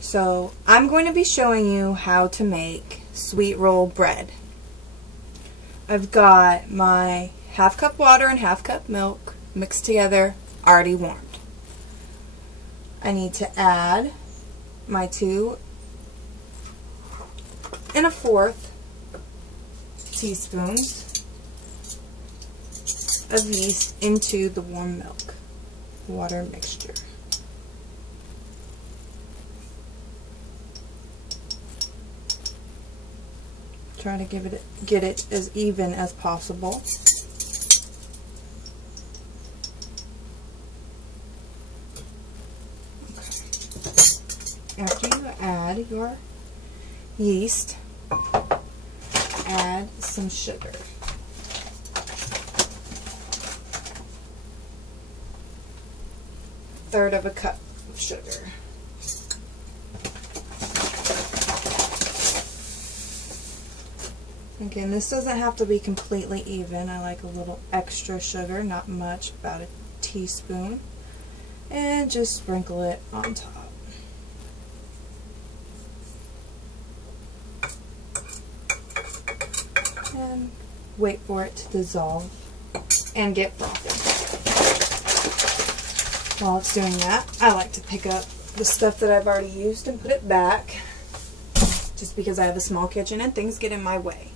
So I'm going to be showing you how to make sweet roll bread. I've got my half cup water and half cup milk mixed together, already warmed. I need to add my 2 1/4 teaspoons of yeast into the warm milk water mixture. Try to get it as even as possible. Okay. After you add your yeast, add some sugar. Third of a cup of sugar. Again, this doesn't have to be completely even. I like a little extra sugar, not much, about a teaspoon. And just sprinkle it on top. And wait for it to dissolve and get frothy. While it's doing that, I like to pick up the stuff that I've already used and put it back, just because I have a small kitchen and things get in my way.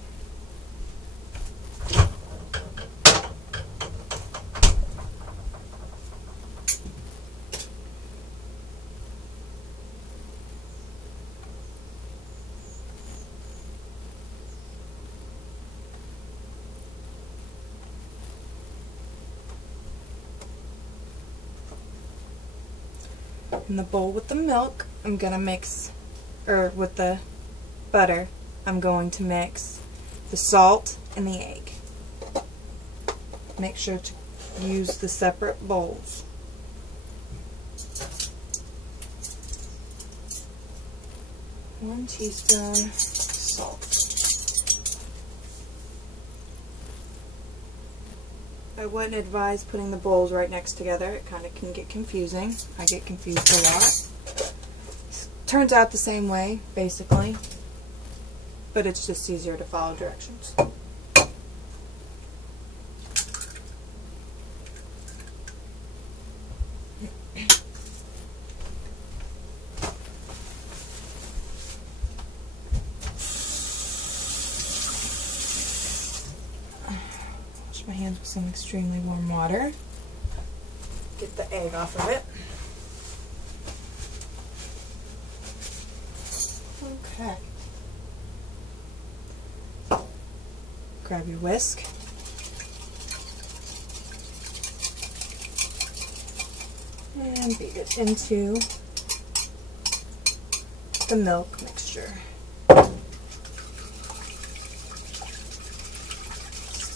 In the bowl with the milk, I'm going to mix, or with the butter, I'm going to mix the salt and the egg. Make sure to use the separate bowls. One teaspoon salt. I wouldn't advise putting the bowls right next together. It kind of can get confusing. I get confused a lot. Turns out the same way, basically, but it's just easier to follow directions. My hands with some extremely warm water. Get the egg off of it. Okay. Grab your whisk. And beat it into the milk mixture.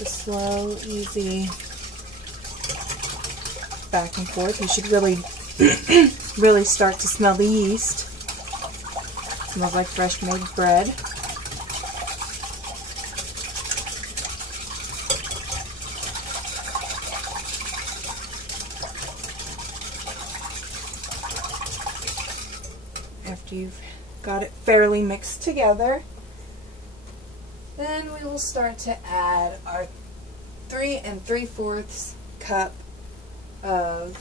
A slow, easy back and forth. You should really, really start to smell the yeast. It smells like fresh made bread. After you've got it fairly mixed together, then we will start to add our 3 3/4 cup of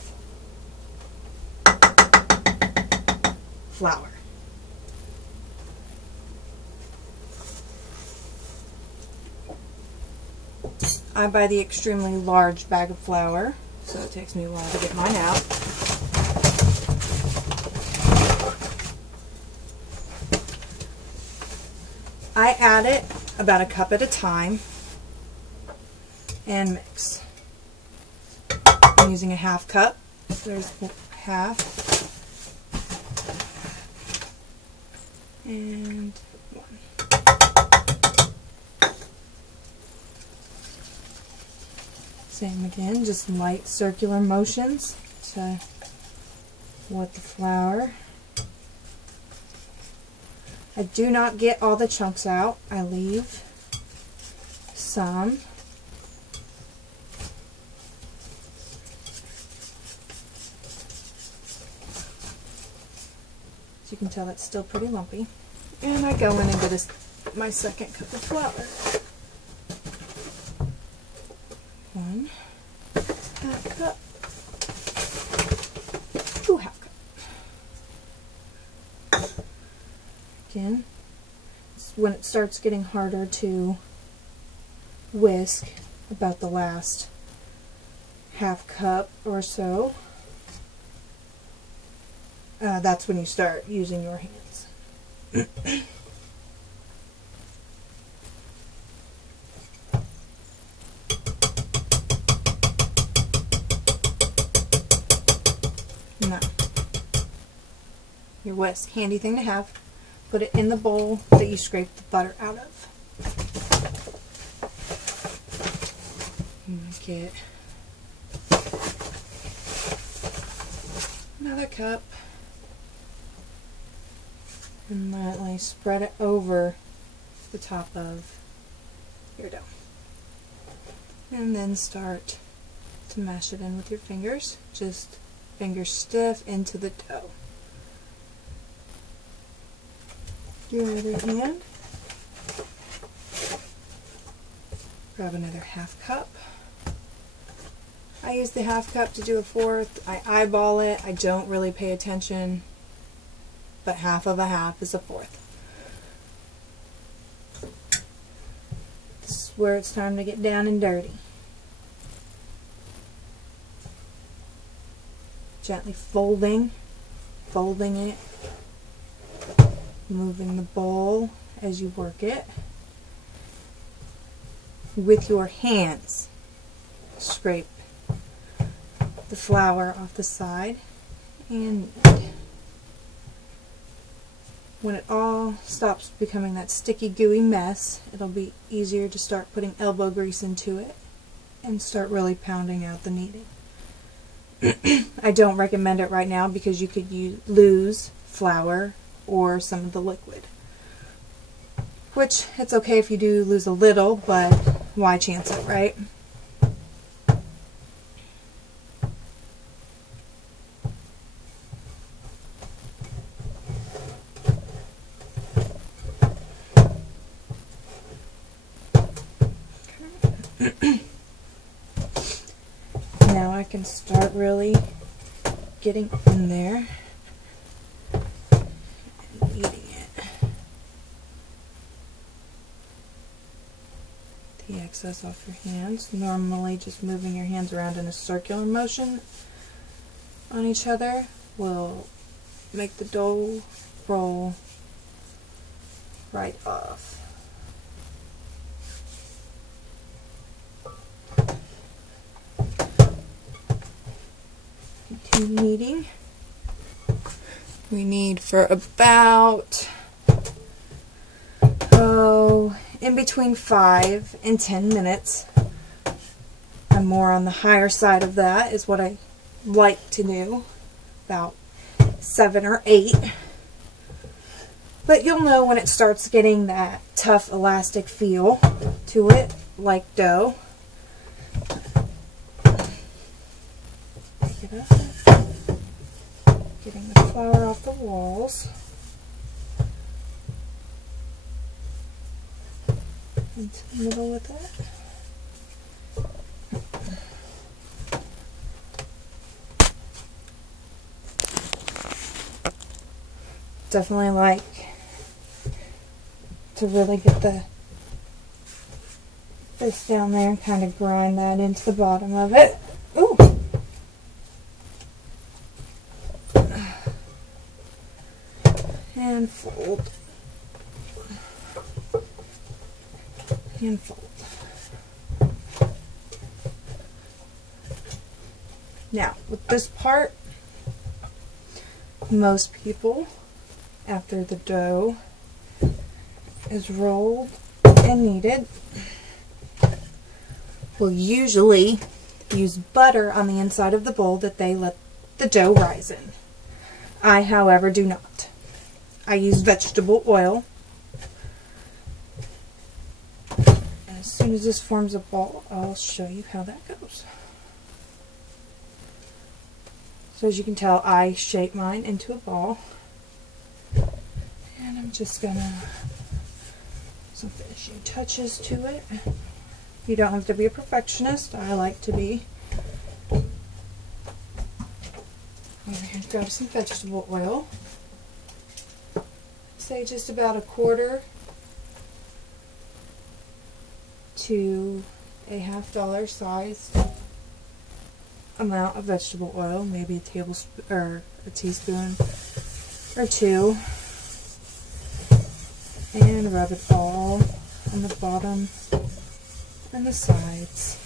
flour. I buy the extremely large bag of flour, so it takes me a while to get mine out. I add it about a cup at a time and mix. I'm using a half cup, so there's half and 1. Same again, just light circular motions to wet the flour. I do not get all the chunks out. I leave some. you can tell it's still pretty lumpy. And I go in and get my second cup of flour. 1 half cup, 2 half cup. Again, when it starts getting harder to whisk, about the last half cup or so, that's when you start using your hands. Now, your whisk, handy thing to have. Put it in the bowl that you scraped the butter out of. Get another cup and lightly spread it over the top of your dough. And then start to mash it in with your fingers. Just fingers stiff into the dough. Your other hand. Grab another half cup. I use the half cup to do a fourth. I eyeball it. I don't really pay attention, but half of a half is a fourth. This is where it's time to get down and dirty. Gently folding it, moving the bowl as you work it. With your hands, scrape the flour off the side and when it all stops becoming that sticky gooey mess, it'll be easier to start putting elbow grease into it and start really pounding out the kneading. I don't recommend it right now because you could lose flour or some of the liquid, which it's okay if you do lose a little, but why chance it, right? Now I can start really getting in there and eating it. The excess off your hands. Normally just moving your hands around in a circular motion on each other will make the dough roll right off. Kneading. We need for about in between 5 and 10 minutes. I'm more on the higher side of that is what I like to do, about 7 or 8. But you'll know when it starts getting that tough elastic feel to it, like dough. Pick it up. Getting the flour off the walls. Into the middle with it. Definitely like to really get this down there and kind of grind that into the bottom of it. Ooh! And fold. And fold. Now, with this part, most people, after the dough is rolled and kneaded, will usually use butter on the inside of the bowl that they let the dough rise in. I, however, do not. I use vegetable oil. And as soon as this forms a ball, I'll show you how that goes. So as you can tell, I shape mine into a ball. And I'm just gonna some finishing touches to it. You don't have to be a perfectionist. I like to be. I'm gonna grab some vegetable oil. Say just about 1/4 to a $1/2 size amount of vegetable oil, maybe a tablespoon or a teaspoon or 2, and rub it all on the bottom and the sides.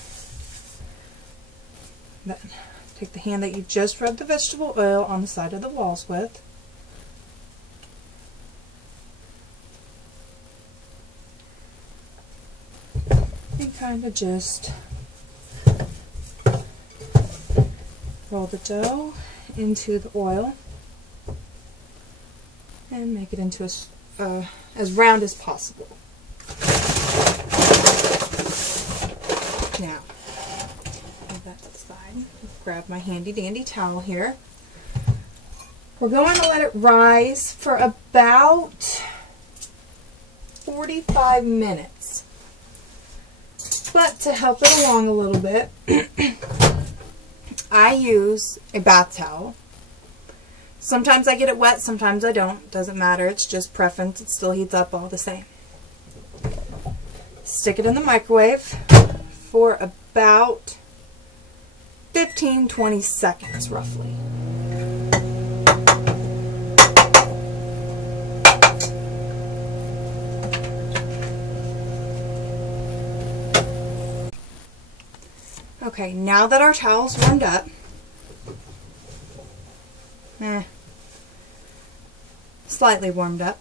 Then take the hand that you just rubbed the vegetable oil on the side of the walls with, and kind of just roll the dough into the oil and make it into as round as possible. Now, move that to the side. Grab my handy dandy towel here. We're going to let it rise for about 45 minutes. But to help it along a little bit, I use a bath towel. Sometimes I get it wet, sometimes I don't. Doesn't matter, it's just preference. It still heats up all the same. Stick it in the microwave for about 15-20 seconds roughly. Okay, now that our towel's warmed up, slightly warmed up,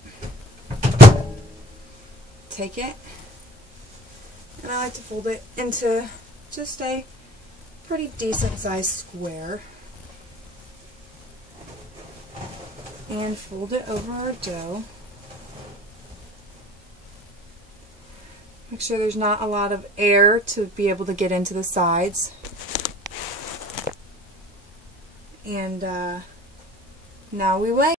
take it, and I like to fold it into just a pretty decent sized square, and fold it over our dough. Make sure there's not a lot of air to be able to get into the sides. And now we wait.